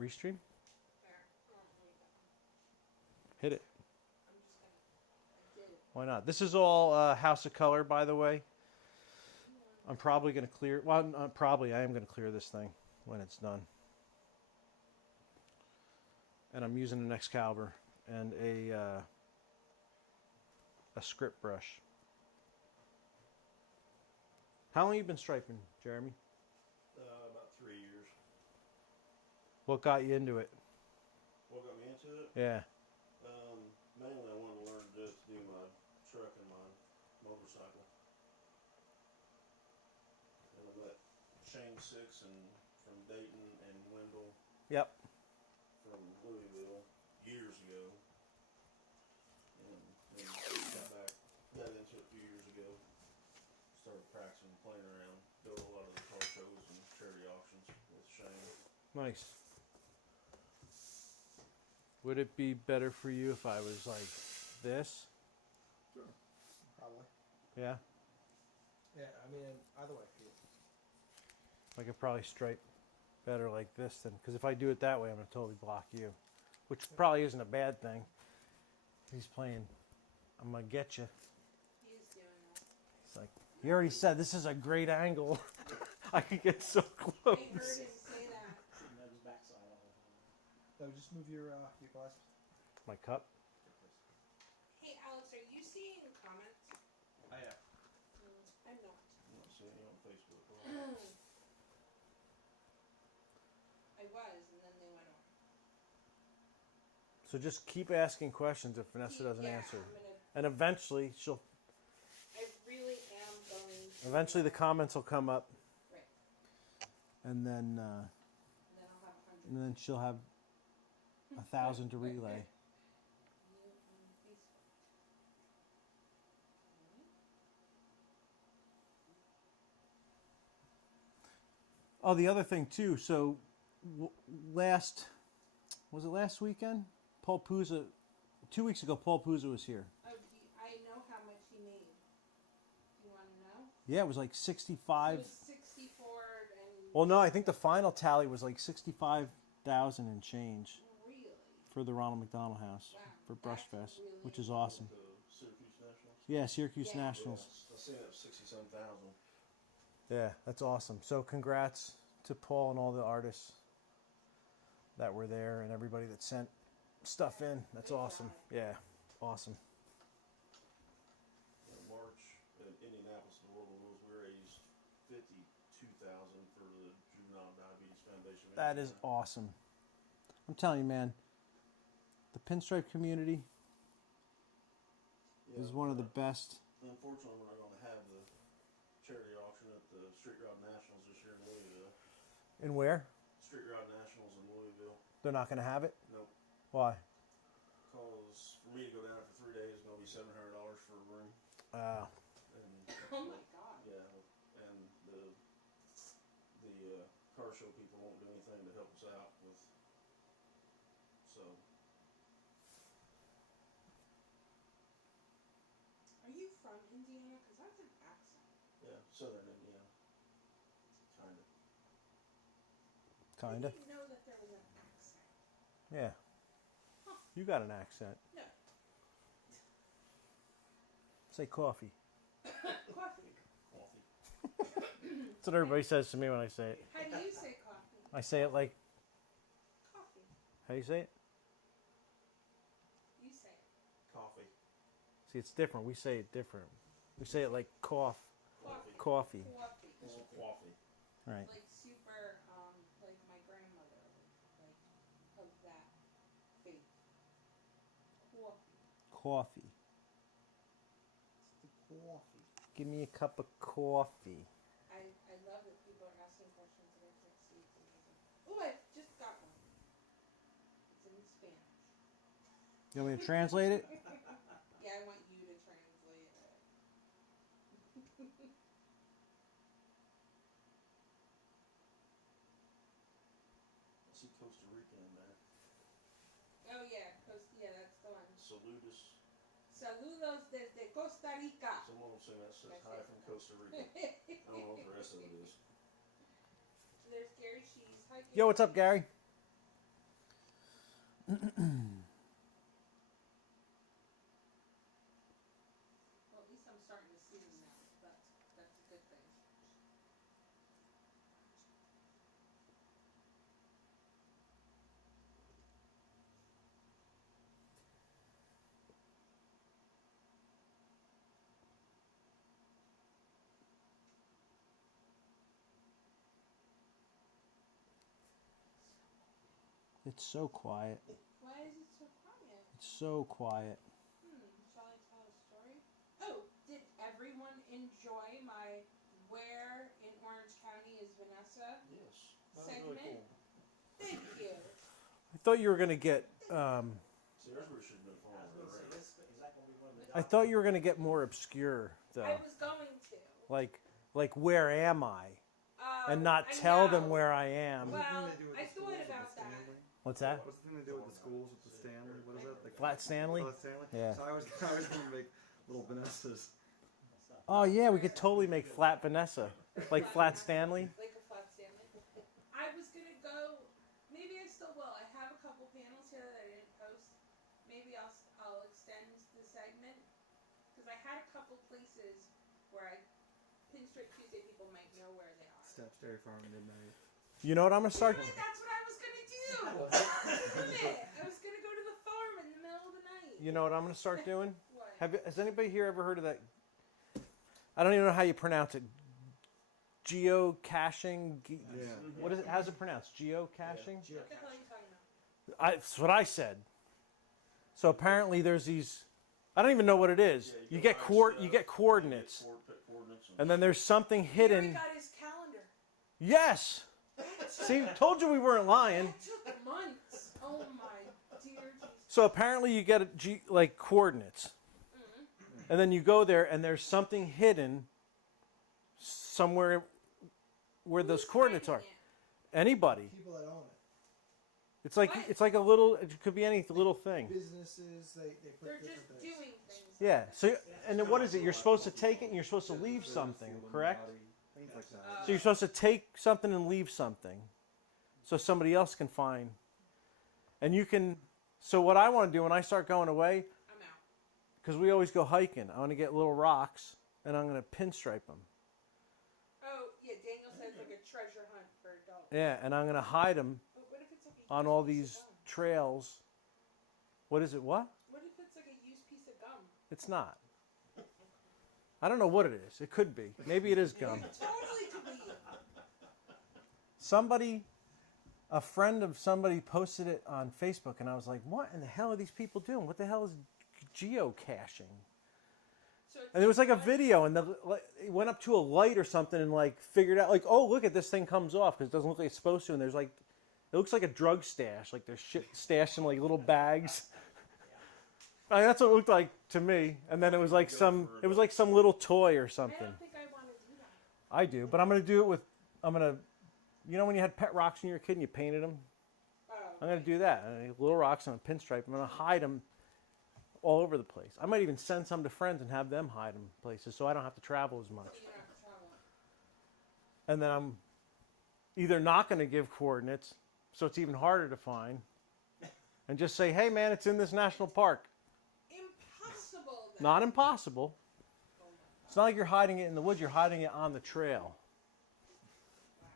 Restream? Hit it. Why not? This is all House of Color, by the way. I'm probably going to clear... Well, not probably. I am going to clear this thing when it's done. And I'm using an Excalibur and a script brush. How long have you been striping, Jeremy? About 3 years. What got you into it? What got me into it? Yeah. Mainly I wanted to learn to do my truck and my motorcycle. And I met Shane Six from Dayton and Wendell Yep. from Louisville years ago. And then got into it a few years ago. Started practicing, playing around, go to a lot of the car shows and charity auctions with Shane. Nice. Would it be better for you if I was like this? Sure. Probably. Yeah? Yeah, I mean, either way for you. I could probably stripe better like this then, because if I do it that way, I'm going to totally block you. Which probably isn't a bad thing. He's playing, I'm going to get you. He's doing that. It's like, you already said this is a great angle. I could get so I heard close. him say that. Sitting at his backside all the time. No, just move your glasses. My cup? Hey, Alex, are you seeing comments? I am. I'm not. I'm not seeing you on Facebook. Right? I was, and then they went on. So just keep asking questions if Vanessa doesn't answer. I'm gonna, And eventually she'll... I really am going to. Eventually the comments will come up. Right. And then... And then I'll have 100. And then she'll have 1,000 to relay. You on Facebook. Oh, the other thing too. So, was it last weekend? Paul Pusa, 2 weeks ago, Paul Pusa was here. Oh, I know how much he made. Do you want to know? Yeah, it was like It 65. was 64 and. Well, no, I think the final tally was like 65,000 and change Really? for the Ronald McDonald House Wow, for Brush that's Fest, really which is awesome. The Syracuse Nationals. Yeah, Syracuse Yeah. Nationals. I seen that 67,000. Yeah, that's awesome. So, congrats to Paul and all the artists that were there and everybody that sent stuff in. That's awesome. Yeah, awesome. In March in Indianapolis, the World of Rules, we raised 52,000 for the Juvenile Diabetes Foundation. of That is Indiana. awesome. I'm telling you, man, the pinstripe community Yeah, is one of the best. Unfortunately, we're not going to have the charity auction at the Street Rod Nationals this year in Louisville. And where? Street Rod Nationals in Louisville. They're not going to have it? Nope. Why? Because for me to go down there for 3 days is going to be $700 for a room. Uh, And Oh my God. yeah, and the car show people won't do anything to help us out with. So Are you from Indiana? Because that's an accent. yeah, Southern Indiana, kind of. Kinda. I didn't know that there was an accent. Yeah. You got an accent. No. Say coffee. Coffee. Coffee. That's what everybody says to me when I say it. How do you say coffee? I say it like, Coffee. how do you say it? You say it. Coffee. See, it's different. We say it different. We say it like cough, Coffee. coffee. Coffee. It's coffee. Right. Like super, like my grandmother, like of that faith. Coffee. Coffee. It's the coffee. Give me a cup of coffee. I love that people are asking questions that I can't see. Oh, I just got one. It's in Spanish. You want me to translate it? Yeah, I want you to translate it. I see Costa Rica in there. Oh yeah, yeah, that's the one. Saludus. Saludos desde Costa Rica. Someone will say that says That's hi it. from Costa Rica. I don't know what the rest of it is. There's Gary Cheese. Hi, Gary. Yo, what's up, Gary? Well, at least I'm starting to see them now. So that's a good thing. It's so quiet. Why is it so quiet? It's so quiet. Shall I tell a story? Oh, did everyone enjoy my "Where in Orange County is Vanessa" Yes. That was segment? really cool. Thank you. I thought you were gonna get. See, ours should have been farther right. I thought you were gonna get more obscure though, I was going to. like where am I, and I not tell them know. where I am. Well, What's the thing they do with I the schools thought with the about that. Stanley? What's that? What's the thing they do with the schools with the Stanley? What is that? Like Flat Stanley? Flat Stanley? Yeah. So I was gonna make little Vanessas. Oh yeah, we could totally make flat Vanessa, like flat Stanley. Like a flat Stanley. I was gonna go. Maybe I still will. I have a couple panels here that I didn't post. Maybe I'll extend the segment because I had a couple places where Pinstripe Tuesday people might know where they are. Steps Dairy Farm Midnight. You know what I'm gonna start? Damn it, that's what I was gonna do. Damn it! I was gonna go to the farm in the middle of the night. You know what I'm gonna start doing? What? Has anybody here ever heard of that? I don't even know how you pronounce it. Geocaching. Yeah. What is it? How's it pronounced? Geocaching. What the hell are you talking about? That's what I said. So apparently there's these. I don't even know what it is. Yeah, You get go you get coordinates, coordinates and then there's something Gary hidden. got his calendar. Yes. See, told you we weren't lying. It took months. Oh my dear Jesus. So apparently you get like coordinates, and then you go there, and there's something hidden somewhere where those Who's coordinates are. hiding it? Anybody. People that own it. It's What? like a little. It could be any little thing. Businesses, they put They're different just things. doing things. Yeah. So and then what is it? You're supposed to take it, and you're supposed to leave something, correct? Things like that. So you're supposed to take something and leave something, so somebody else can find. And you can. So what I want to do when I start going away, I'm out. because we always go hiking, I want to get little rocks, and I'm going to pinstripe them. Oh yeah, Daniel said it's like a treasure hunt for adults. Yeah, and I'm going to hide them But what if it's like a on used all piece of these gum? trails. What is it? What? What if it's like a used piece of gum? It's not. I don't know what it is. It could be. Maybe it is gum. It totally could be. Somebody, a friend of somebody posted it on Facebook, and I was like, what in the hell are these people doing? What the hell is geocaching? So it's And there was like a video, and it went up to a light or something, and like figured out, like, oh, look at this thing comes off because it doesn't look like it's supposed to. And there's like, it looks like a drug stash, like there's shit stashed in like little bags. I mean, that's what it looked like to me. And then it was like some little toy or I something. don't think I want to do that. I do, but I'm gonna do it with. You know when you had pet rocks when you were a kid and you painted them? Oh, I'm gonna do that. Little rocks on a pinstripe. I'm gonna hide them all over the place. I might even send some to friends and have them hide them places so I don't have to travel as much. so you don't have to travel. And then I'm either not gonna give coordinates, so it's even harder to find, and just say, hey man, it's in this national park. Impossible. Then. Not impossible. Oh my It's not like you're hiding it in the woods. You're hiding it on the trail. wow.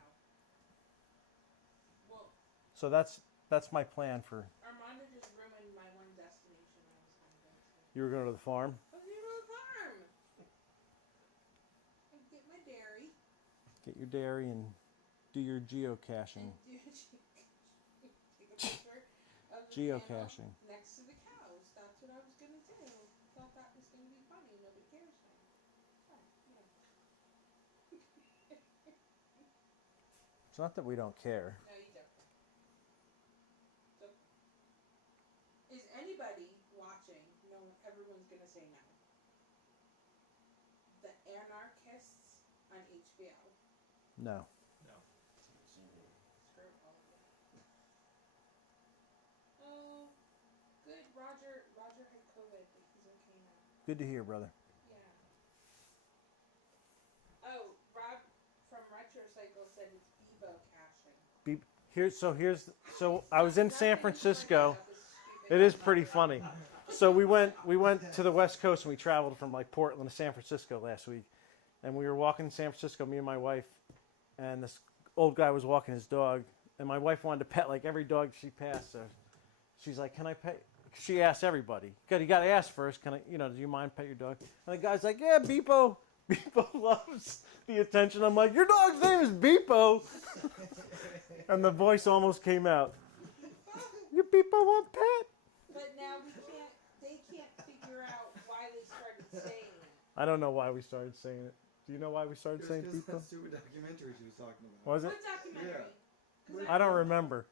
Well, So that's my plan for. Armando just ruined my one destination I was going to go to. You were going to the farm. I was going to the farm. And get my dairy. Get your dairy and do your geocaching. And take a picture of the Geocaching. panel next to the cows. That's what I was going to do. Thought that was going to be funny. Nobody cares now. Oh, yeah. It's not that we don't care. No, you don't. So, is anybody watching? No, everyone's going to say no. The Anarchists on HBO. No. Screw all of them. Oh, good. Roger had COVID, but he's okay now. Good to hear, brother. Yeah. Oh, Rob from Retrocycle said it's Bebo caching. So I was in Nothing San to Francisco. bring that up is It is pretty funny. So we went to the West Coast and we traveled from like Portland to San Francisco last week, and we were walking in San Francisco, me and my wife, and this old guy was walking his dog, and my wife wanted to pet like every dog she passed. So she's like, "Can I pet?" She asked everybody. You got to ask first. Can I? Do you mind pet your dog? And the guy's like, "Yeah, Beepo." Beepo loves the attention. I'm like, "Your dog's name is Beepo," and the voice almost came out. Your Beepo want pet? But now they can't figure out why they started saying it. I don't know why we started saying it. Do you know why we started saying Because Beepo? that stupid documentary she was talking about. Was it? What documentary? 'Cause I don't remember.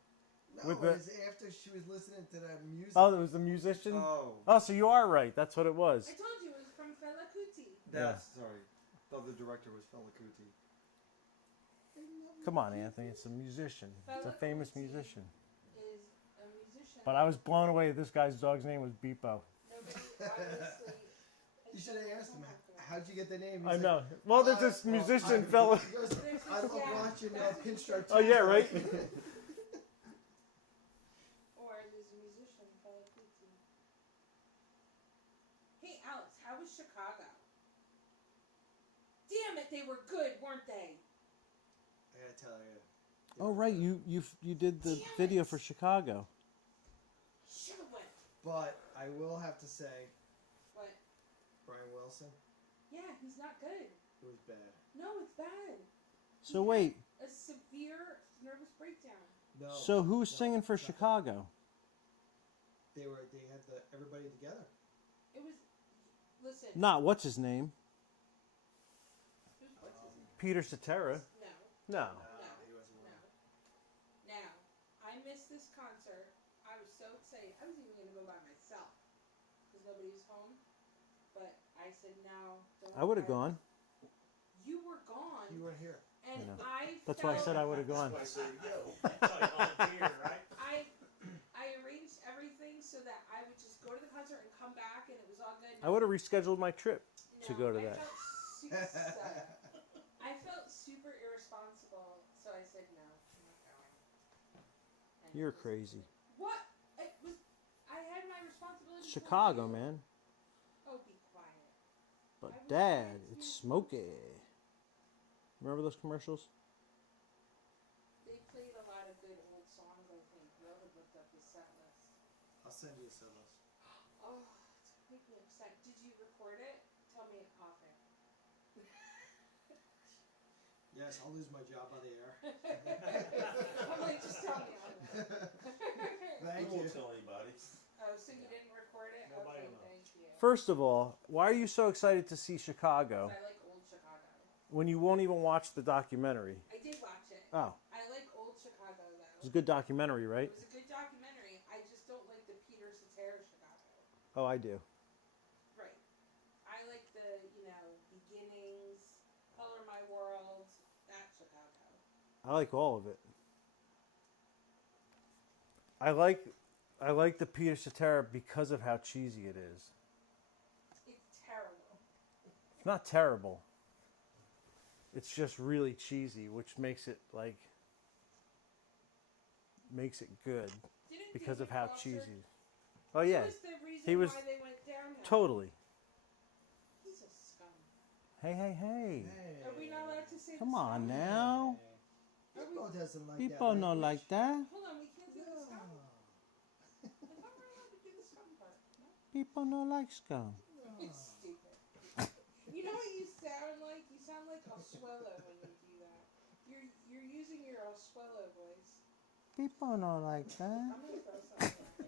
No, With it the- was after she was listening to that music. Oh, it was the musician? Oh, Oh, so you are right. That's what it was. I told you it was from Fela Kuti. that's sorry. Thought the director was Fela Kuti. Come on, Anthony. It's a musician. It's a Fela famous Kuti musician. Is a musician. But I was blown away that this guy's dog's name was Beepo. Nobody obviously. You should have asked him, how'd you get the name? He's I like, know. Well, there's this musician fella. He goes, I'm watching Pinstripe Tuesday. Oh, yeah, right? Or there's a musician, Fela Kuti. Hey, Alex, how was Chicago? Damn it, they were good, weren't they? I gotta tell you. Oh, right. You did the video for Chicago. Should've went. But I will have to say, What? Brian Wilson, Yeah, he's not good. it was bad. No, it's bad. So, wait. A severe nervous breakdown. No. So, who's no, singing for it's not Chicago? bad. They had everybody together. It was. Listen. Not what's his name? What's his name? Peter Cetera. No. No. He wasn't No. one. Now, I missed this concert. I was so excited. I was even going to go by myself because nobody was home. But I said, no. I would have gone. You were gone. You weren't here. And I know. I That's why I said I would have gone. That's why I said go. That's how you volunteer, right? I arranged everything so that I would just go to the concert and come back and it was all good. I would have rescheduled my trip to No, go to I that. felt super irresponsible, so I said no. I'm not going. And You're it was- crazy. What? It was. I had my responsibility. Chicago, man. Oh, be quiet. But I was Dad, trying to- it's smoky. Remember those commercials? They played a lot of good old songs. I think. Will have looked up his set list. I'll send you a set list. Oh, it's making me upset. Did you record it? Tell me off it. Yes, I'll lose my job on the air. I'm like, just tell me on it. Thank We you. won't tell anybody. Oh, so you didn't record it? Nobody Okay, will know. thank you. First of all, why are you so excited to see Chicago 'Cause I like old Chicago. when you won't even watch the documentary? I did watch it. Oh, I like old Chicago though. it's a good documentary, right? It was a good documentary. I just don't like the Peter Cetera Chicago. Oh, I do. Right. I like the, beginnings, Color My World, that Chicago. I like all of it. I like the Peter Cetera because of how cheesy it is. It's terrible. It's not terrible. It's just really cheesy, which makes it good Didn't because of David how Foster- cheesy. Oh yeah, He was the reason he was why they went downhill. totally. He's a scum. Hey. Hey. Are we not allowed to say Come the on scum? now. People doesn't like People that. not like that. Hold on, we can't say the scum. No. I thought we were allowed to do the scum part. No? People not like scum. It's stupid. You know what you sound like? You sound like Oswello when you do that. You're using your Oswello voice. People not like that. I'm gonna throw something at you.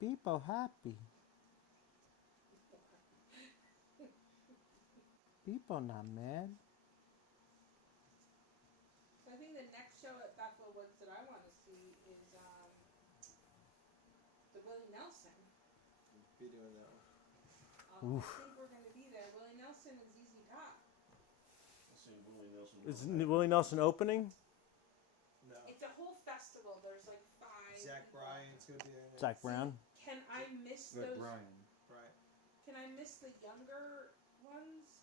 People happy. People not mad. So I think the next show at Buffalo Woods that I want to see is the Willie Nelson. Be doing that one. Oof. I think we're going to be there. Willie Nelson and ZZ Top. Let's see, Willie Nelson. Is Willie Nelson opening? No. It's a whole festival. There's like 5. Zach people. Bryan's gonna be in it. Zach Brown. Can I miss Zach those? Bryan. Right. Can I miss the younger ones?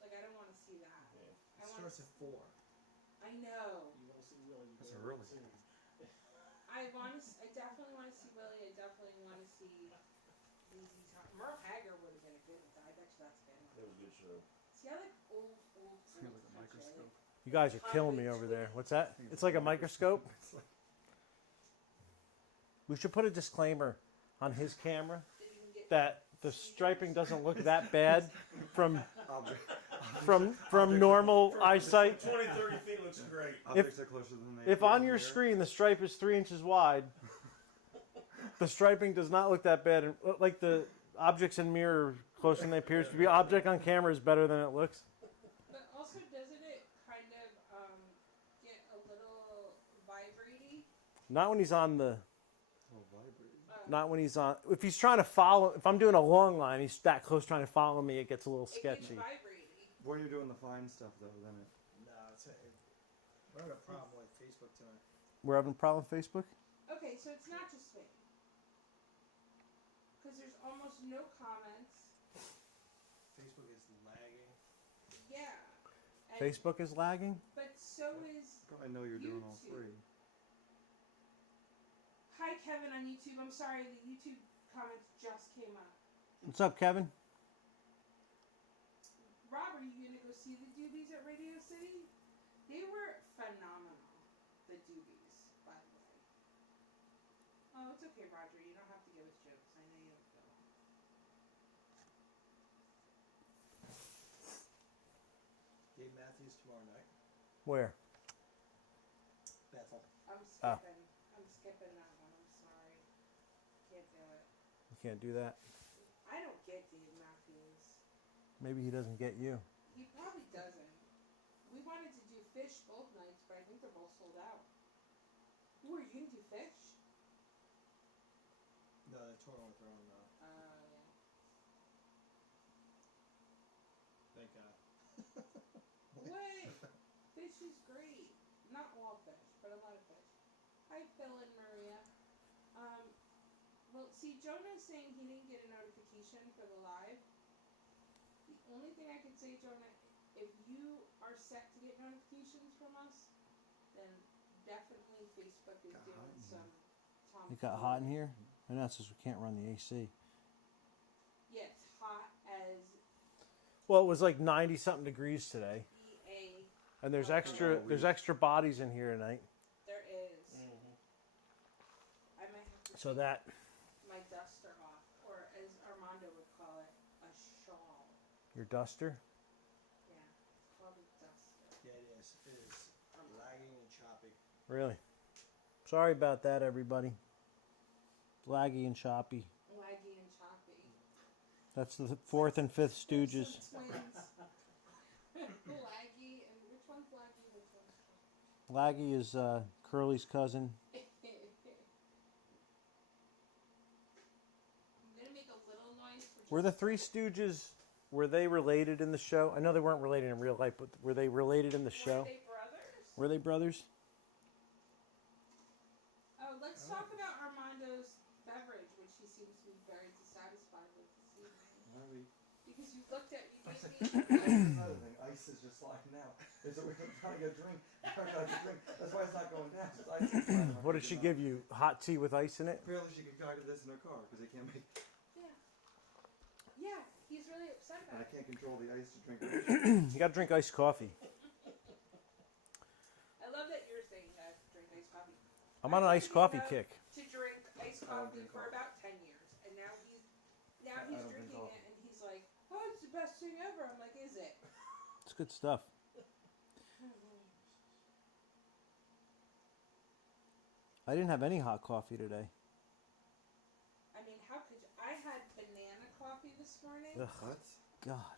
Like I don't want to see that. Yeah. I It want. starts at 4. I know. You want to see Willie? You That's better early. soon. I want to. I definitely want to see Willie. I definitely want to see ZZ Top. Merle Haggard would have been a good one. I bet you that's a good one. It was a good show. See, I like old It's like a country. microscope. You guys are killing me over there. What's that? It's like a microscope. It's like- We should put a disclaimer on his camera That you can get that the striping doesn't look that bad from Object, from normal eyesight. 20, 30 feet looks great. objects are closer than they If appear on in your the air. screen the stripe is 3 inches wide, the striping does not look that bad. And like the objects in mirror closer than they appear to be, object on camera is better than it looks. But also, doesn't it kind of get a little vibraty? Not when he's on the. Oh, vibrating. Not when he's on. If he's trying to follow. If I'm doing a long line, he's that close trying to follow me. It gets a little It gets sketchy. vibraty. When you're doing the fine stuff, though, then it. No, we're having a problem with Facebook tonight. We're having a problem with Facebook. Okay, so it's not just me. Because there's almost no comments. Facebook is lagging. Yeah. And, Facebook is lagging. But so is. Probably know you're doing all YouTube. 3. Hi, Kevin on YouTube. I'm sorry, the YouTube comments just came up. What's up, Kevin? Rob, are you going to go see the Doobies at Radio City? They were phenomenal, the Doobies, by the way. Oh, it's okay, Roger. You don't have to give us jokes. I know you don't feel them. Dave Matthews tomorrow night. Where? Bethel. I'm skipping. I'm skipping that one. I'm sorry. Can't do it. You can't do that. I don't get Dave Matthews. Maybe he doesn't get you. He probably doesn't. We wanted to do Fish both nights, but I think they're both sold out. Ooh, are you going to do Fish? No, they're touring with their own. Yeah. Thank God. What? Fish is great. Not all fish, but a lot of fish. Hi, Phil and Maria. Well, see, Jonah's saying he didn't get a notification for the live. The only thing I could say, Jonah, if you are set to get notifications from us, then definitely Facebook is Got hot doing in some tomfoolery. It got hot in here. I know it's just we can't run the AC. Yeah, it's hot as Well, it was like 90 something degrees today, EA. and there's extra bodies in here tonight. There is. Mm-hmm. I might have to So take that my duster off, or as Armando would call it, a shawl. your duster. Yeah, it's called a duster. Yeah, it is. It is lagging and choppy. Really? Sorry about that, everybody. Laggy and choppy. Laggy and choppy. That's the fourth and fifth Stooges. Some twins. Laggy, and which one's Laggy? Which one's choppy? Laggy is Curly's cousin. I'm gonna make a little noise for Were the just- Three Stooges? Were they related in the show? I know they weren't related in real life, but were they related in the show? Were they brothers? Were they brothers? Oh, let's talk about Armando's beverage, which he seems to be very dissatisfied with this evening. Because you looked at me, That's gave me. another thing. Ice is just sliding out. Is that we're trying to get a drink. Trying to get a drink. That's why it's not going down. It's ice is sliding out. What did she give you? Hot tea with ice in it? Apparently she concocted this in her car because they can't make. Yeah, he's really upset And I about it. can't control the ice to drink. You got to drink iced coffee. I love that you're saying that, drink iced coffee. I'm on an iced coffee kick. To drink iced I don't coffee drink for coffee. about 10 years, and now he's I don't drink drinking coffee. it, and he's like, "Oh, it's the best thing ever." I'm like, "Is it?" It's good stuff. I didn't have any hot coffee today. I mean, how could you? I had banana coffee this morning. Ugh, What? God.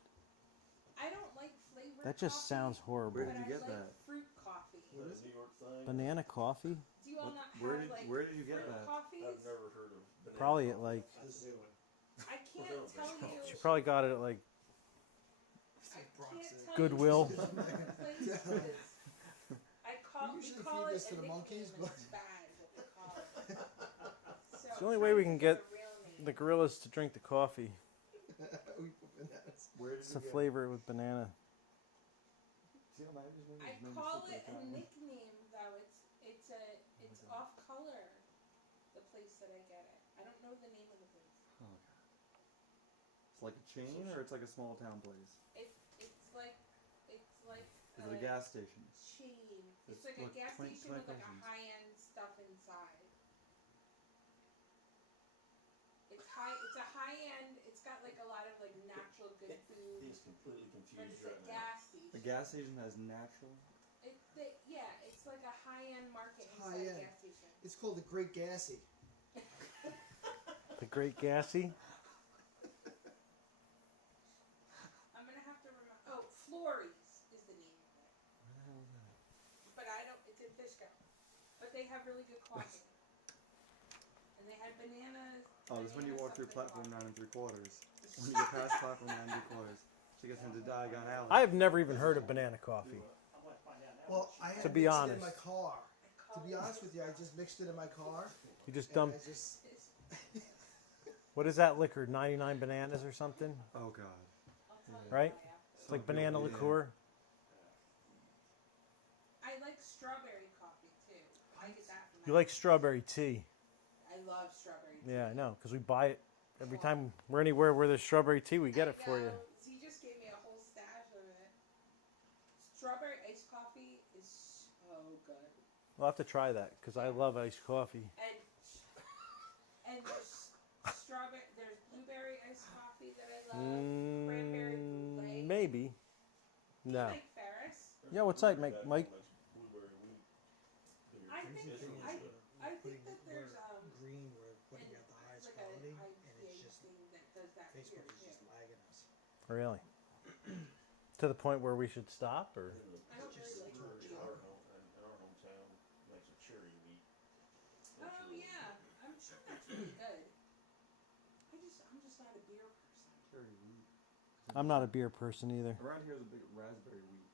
I don't like flavored. That just coffee, sounds horrible. Where but did you get I like that? fruit coffee. What is New York thing? Banana coffee? Do you all What- not where have did- like where did you get fruit that? coffees? I've never heard of banana Probably at coffee. like, This new one. I can't tell you. she probably got it at like It's I like Bronx can't is. tell Goodwill. You the place is. We We usually call feed it this to a the monkeys, nickname, and but- it's bad what we call it. So It's the only I'm way we trying can to get think of the real name. the gorillas to drink the coffee. We put bananas. Where did It's you to get flavor it with banana. See, I call it a nickname though. It's off color. The place that I get it. I don't know the name of the place. Oh, God. It's like a chain, or it's like a small town place? It's like Is it a gas station? chain. It's It's like a like gas 20 station with like a questions. high end stuff inside. It's a high end. It's got like a lot of like natural good food. He's completely But confused it's a right now. gas station. A gas station has natural. It's like a high end market It's inside a high-end. gas station. It's called the Great Gassy. The Great Gassy. I'm gonna have to remember. Oh, Florey's is the name of it. Where the hell is that? But I don't. It's in Fishkill. But they have really good coffee. And they had bananas. Oh, this is when you walk through something platform coffee. 9 3/4. When you get past platform 9 3/4, she gets into Diagon Alley. I have never even heard of banana coffee. Well, I had To be mixed it honest. in my car. I To call be it- honest with you, I just mixed it in my car. You just And dump. I just What is that liquor? 99 bananas or something, Oh, God. I'll tell you right? why after. It's like banana Yeah. liqueur. I like strawberry coffee too. I get that from You that. like strawberry tea? I love strawberry tea. Yeah, I know, because we buy it every time we're anywhere where there's strawberry tea. We get it for you. So you just gave me a whole stash of it. Strawberry iced coffee is so good. I'll have to try that because I love iced coffee. And there's there's blueberry iced coffee that I love. Cranberry brulee. Maybe. No. Mike Ferris. Yeah, what's up, Mike? That Mike? makes blueberry wheat beer. I think It's really good. I think that there's green. We're putting out the highest like quality, an and it's IPA just thing that does that here Facebook is too. just lagging us. Really? To the point where we should stop, or? And the I don't really like brewery it. in our hometown makes a cherry wheat. That's Oh really yeah, I'm sure that's really good. I'm just not a beer person. Cherry wheat. I'm not a beer person either. Around here is a big raspberry wheat.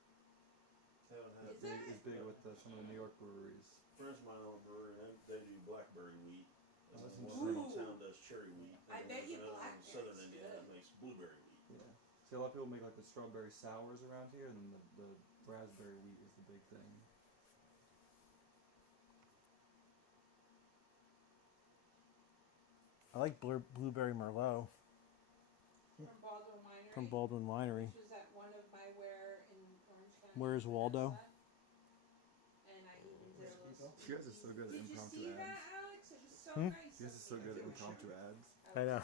Haven't had Is Big, it? is big with some of the New York breweries. friends of mine own a brewery, and they do blackberry wheat. And Oh, that's then one in interesting. town does cherry wheat. I and bet then you there's another one in blackberry's southern Indiana good. that makes blueberry wheat. Yeah. See, a lot of people make like the strawberry sours around here, and then the raspberry wheat is the big thing. I like blueberry Merlot From Baldwin Winery. from Baldwin Winery. Which was at one of my where in Orange County. Where's Waldo? Vanessa. And I even did a little. You guys are so good at Did you impromptu see that, ads. Alex? It was so Hmm? nice. You guys are so good at impromptu ads. I know.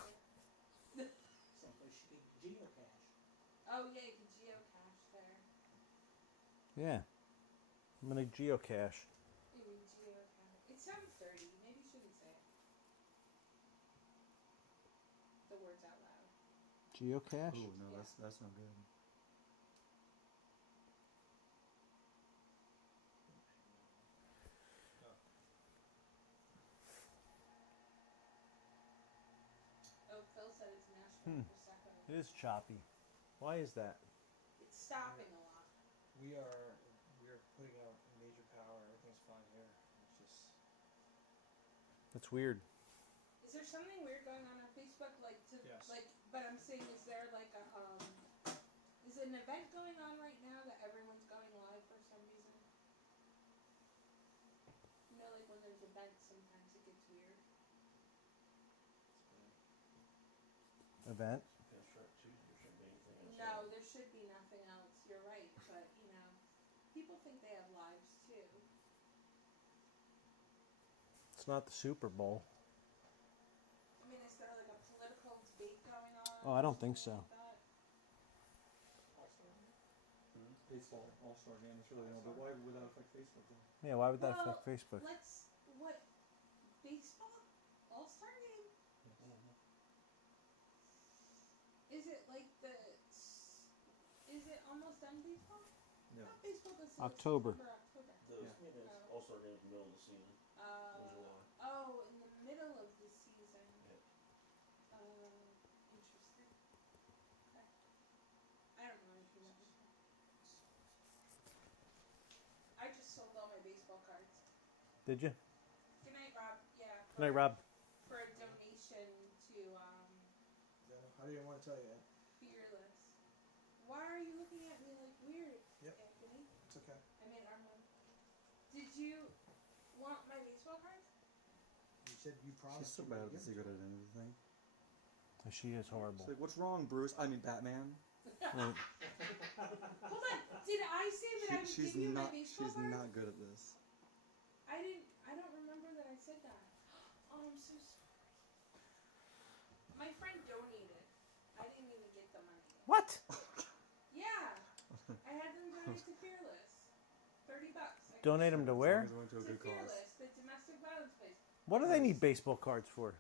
Someplace you can geocache. Oh yeah, you can geocache there. Yeah. I'm gonna geocache. You can geocache. It's 7:30. Maybe you shouldn't say it. The words out loud. Geocache? Oh no, that's not good. Oh, Phil said it's National Hmm. Prosecco. It is choppy. Why is that? It's stopping a lot. We're putting out major power. Everything's fine here. It's just That's weird. Is there something weird going on Facebook? Yes. But I'm saying, is there like a is an event going on right now that everyone's going live for some reason? You know, like when there's events, sometimes it gets weird. Event? Pinstripe Tuesday, there shouldn't be anything else. No, there should be nothing else. You're right, but you know, people think they have lives too. It's not the Super Bowl. I mean, is there like a political debate going on? Oh, I don't or think something so. like that? Baseball all-star game. That's really no, but why would that affect Facebook though? Yeah, why would that Well, affect Facebook? What baseball All-Star game? Mhm. Is it like is it almost done baseball? Yeah. Not baseball this October. September, October. Those All-Star games in the middle of the season. July. Oh, in the middle of the season. Yep. Interesting. Okay. I don't know anything about baseball. I just sold all my baseball cards. Did you? Good night, Rob. Yeah. Good night, Rob. For a donation to how do you want to tell you that? Fearless. Why are you looking at me like weird, Yep. Anthony? you want my baseball cards? You said you promised. She's so you were bad gonna at the give secret it to me. identity thing. She is horrible. She's like, what's wrong, Bruce? I mean, Batman. Well, Hold on. Did I say that I would She's give you not. my baseball She's cards? not good at this. I don't remember that I said that. Oh, I'm so sorry. My friend donated. I didn't even get the money. what? Yeah. I had them donate to Fearless. $30. Donate them to As long where? as it went to a To good cause. Fearless, the domestic violence place. What do they need baseball cards for?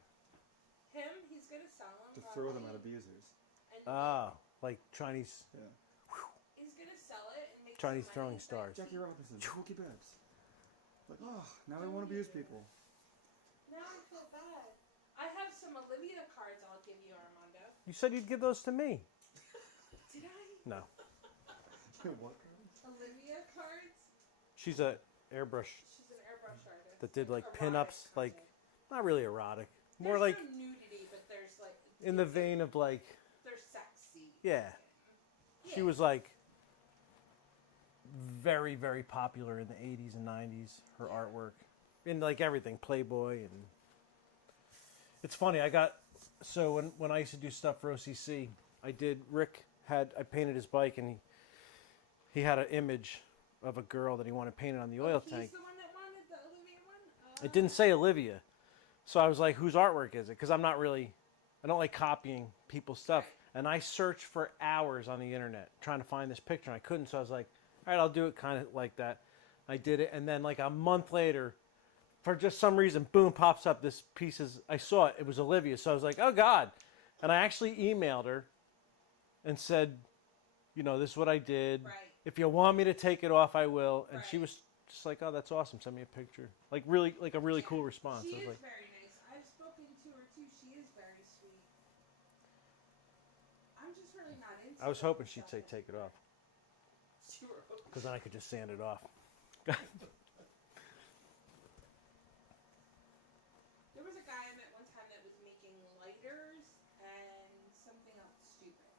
Him, he's gonna sell them. To throw them at abusers. And Ah, like Chinese Yeah. he's gonna sell it and make Chinese some throwing money, but stars. Jackie Robinson, Cookie Babs. Like, oh, now they won't abuse people. Now I feel bad. I have some Olivia cards I'll give you, Armando. You said you'd give those to me. Did I? No, What? Olivia cards? she's a airbrush She's an airbrush artist. that did like Erotic pinups, like cards. not really erotic, more There's like no nudity, but there's like in the vein of like they're sexy. yeah. Yeah. She was like very, very popular in the 80s and 90s, her artwork. In like everything, Playboy. And it's funny, so when I used to do stuff for OCC, I painted his bike, and he had an image of a girl that he wanted painted on the oil He's tank. the one that wanted the Olivia one? It didn't say Olivia. So I was like, whose artwork is it? Because I don't like copying people's stuff. And I searched for hours on the internet trying to find this picture, and I couldn't. So I was like, all right, I'll do it kind of like that. I did it, and then like a month later, for just some reason, boom, pops up this piece. I saw it. It was Olivia. So I was like, oh, God. And I actually emailed her and said, this is what I did. Right. If you want me to take it off, I will. And she Right. was just like, oh, that's awesome. Send me a picture. Like a really cool response. She I was is like, very nice. I've spoken to her too. She is very sweet. I'm just really not into I was it hoping she'd say myself take it off, You were hoping. because then I could just sand it off. There was a guy I met one time that was making lighters and something else stupid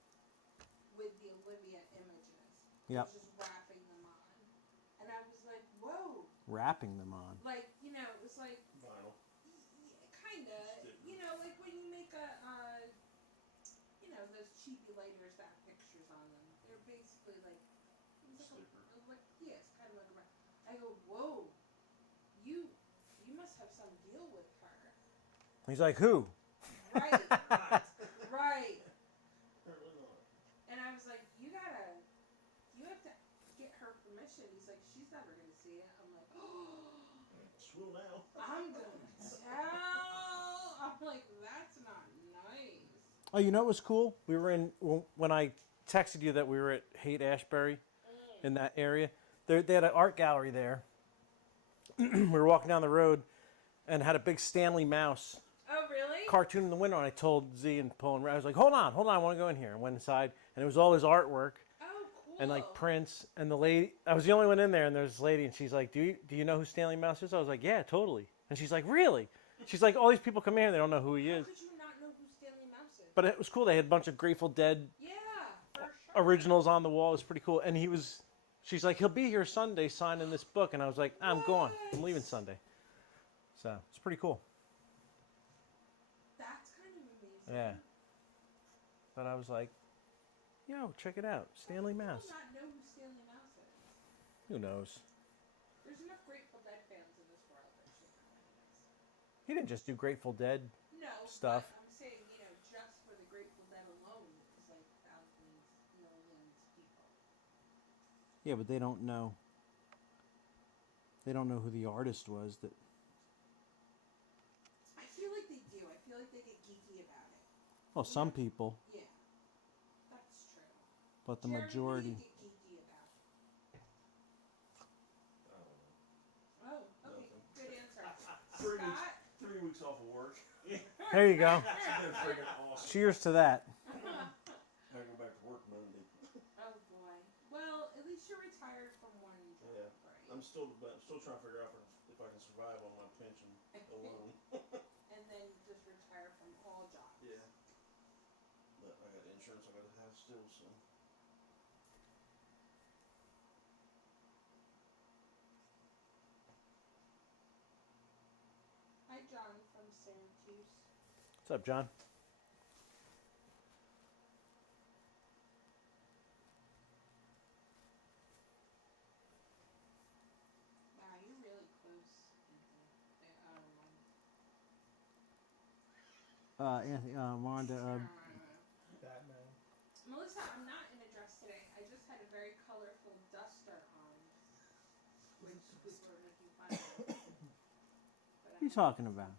with the Olivia images. He Yep. was just wrapping them on. And I was like, whoa. Wrapping them on. Like, it was like, Vinyl. kinda. Like when you make those cheapy lighters that have pictures on them. They're basically like, it's it's kind of like I go, whoa. You must have some deal with her. He's like, who? Right. Right. Apparently not. And I was like, you have to get her permission. He's like, she's never going to see it. I'm like, She will now. I'm going to tell. I'm like, that's not nice. Oh, you know what was cool? We were when I texted you that we were at Haight Ashbury in that area. They had an art gallery there. We were walking down the road and had a big Stanley Mouse Oh, really? cartoon in the window. And I told Z and Paul and Ray, I was like, hold on, I want to go in here. And went inside, and it was all his artwork. Oh, cool. And like prints, and the lady, I was the only one in there, and there's this lady, and she's like, do you know who Stanley Mouse is? I was like, yeah, totally. And she's like, really? She's like, all these people come here, and they don't know who he How is. could you not know who Stanley Mouse is? But it was cool. They had a bunch of Grateful Dead Yeah, for sure. originals on the wall. It was pretty cool. And she's like, he'll be here Sunday signing this book. And I was like, I'm going. I'm leaving Sunday. So it's pretty cool. That's kind of amazing. Yeah. But I was like, yo, check it out. Stanley How Mouse. do you not know who Stanley Mouse is? Who knows? There's enough Grateful Dead fans in this world. There should not be. He didn't just do Grateful Dead. No, Stuff. But I'm saying, just for the Grateful Dead alone, it's like thousands, millions of people. Yeah, but they don't know. They don't know who the artist was. That. I feel like they do. I feel like they get geeky about it. Well, some people, Yeah, that's true. but the Jeremy, majority. What do you get geeky about? I don't know. Oh, okay, Nothing. good answer. 3 weeks. Scott? 3 weeks off of work. There you go. They're freaking awesome. Cheers to that. I go back to work Monday. Oh boy. Well, at least you're retired from one job, Yeah. right? I'm still trying to figure out if I can survive on my pension alone. And then just retire from all jobs. Yeah. But I got insurance I gotta have still, so. Hi, John from Syracuse. What's up, John? Wow, you're really close. Anthony, Wanda, Batman. Melissa, I'm not in a dress today. I just had a very colorful duster on, which people are making fun of. But what are you talking about?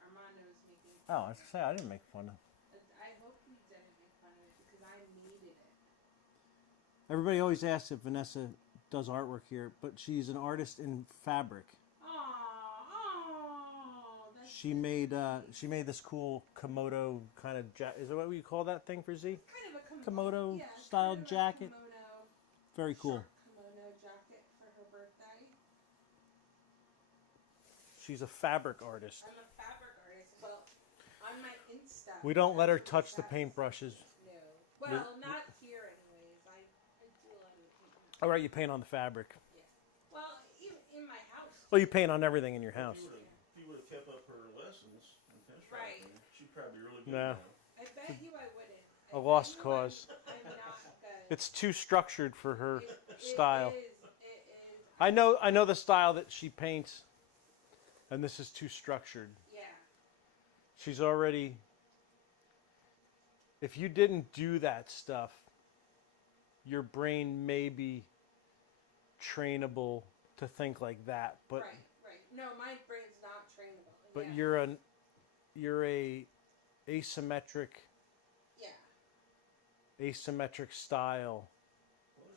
Armando's making fun Oh, I of was gonna say I didn't make fun of. I hope you didn't make fun of it because I needed it. Everybody always asks if Vanessa does artwork here, but she's an artist in fabric. Oh, that's She made this cool Komodo kind of is that what you call that thing for Z? kind of a Komodo yeah, style kind of a jacket. Kimono, Very cool. short kimono jacket for her birthday. She's a fabric artist. I'm a fabric artist. Well, on my Insta. We don't let her that's touch the what paintbrushes. No. Well, not here, anyways. I do a lot of the painting. All right, you paint on the fabric. Yeah. Well, even in my house. Well, you paint on everything in your house. If you would have kept up her lessons in pinstriping, Right. she'd probably be really good. No. now. I bet you I wouldn't. A lost cause. I'm not good. It's too structured for her It style. is. I know the style that she paints, and this is too structured. Yeah. She's already. If you didn't do that stuff, your brain may be trainable to think like that, but Right. No, my brain's not trainable. but Yeah. you're a asymmetric style.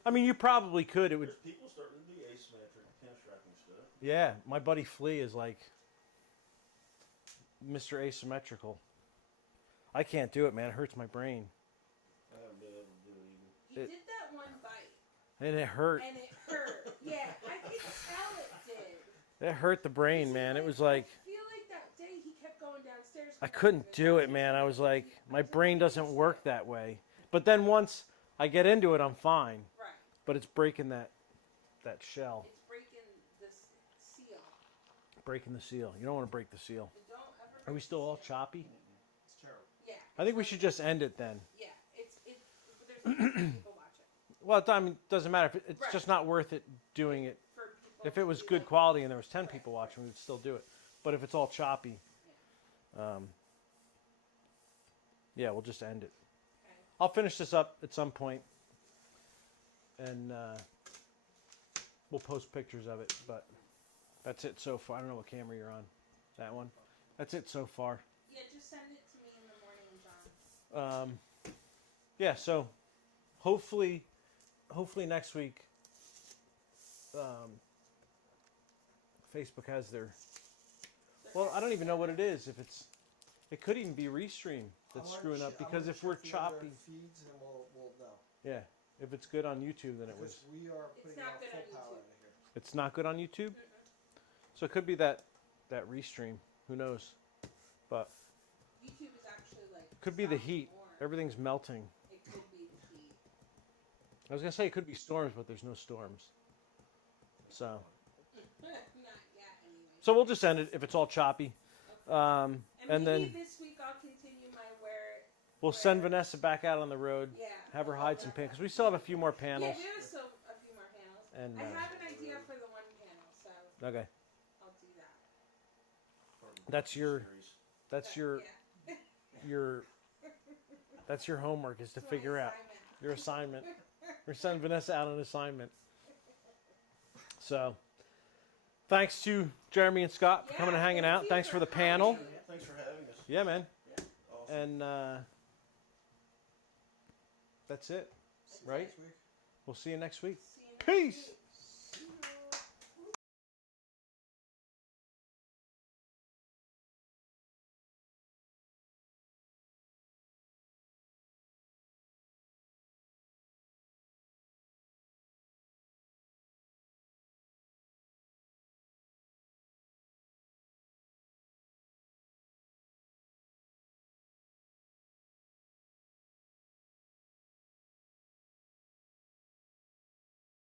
I mean, you probably could. It would. There's people starting to do asymmetric pinstriping stuff. Yeah, my buddy Flea is like Mr. Asymmetrical. I can't do it, man. It hurts my brain. I haven't been able to do it either. You It- did that one bite, And it hurt. and it hurt. Yeah, I could tell it did. It hurt the brain, man. It was like I feel like that day he kept going downstairs. I couldn't do it, man. I was like, my brain doesn't work that way. But then once I get into it, I'm fine. Right. But it's breaking that shell, It's breaking this seal. breaking the seal. You don't want to break the seal. Don't ever. Are we still all choppy? It's terrible. Yeah. I think we should just end it then. Yeah. But there's people watch it. Well, I mean, it doesn't matter. It's Right. just not worth it doing it. For people. If it was good quality and there was 10 people watching, we'd still do it. But if it's all choppy, yeah, we'll just end it. Okay. I'll finish this up at some point, and we'll post pictures of it. But that's it so far. I don't know what camera you're on. That one. That's it so far. Yeah, just send it to me in the morning, John. Yeah. So hopefully next week, Facebook has their. Well, I don't even know what it is. If it could even be Restream that's screwing up, because if we're choppy, Feeds, and we'll know. yeah. If it's good on YouTube, then it was. Because we are It's putting not out good full on power YouTube. into here. It's not good on YouTube, so it could be that Restream. Who knows? But YouTube is actually like. could be the sounds heat. more. Everything's melting. It could be the heat. I was gonna say it could be storms, but there's no storms. So Not yet, anyway. so we'll just end it if it's all choppy. And And maybe then this week I'll continue my wear. we'll send Vanessa back out on the road. Yeah. Have her hide some panels, because we still have a few more panels. Yeah, there's still a few more panels. And I have an idea for the one panel, so okay, I'll do that. Part of the That's your- series. that's your Yeah. that's your homework, is to It's my figure out assignment. your assignment. We're sending Vanessa out on assignment. So thanks to Jeremy and Scott for Yeah, coming and hanging thank out. you Thanks for the coming. panel. Thanks for having us. Yeah, man. Awesome. And that's it, right? Next week. We'll see you next week. See you next Peace. week.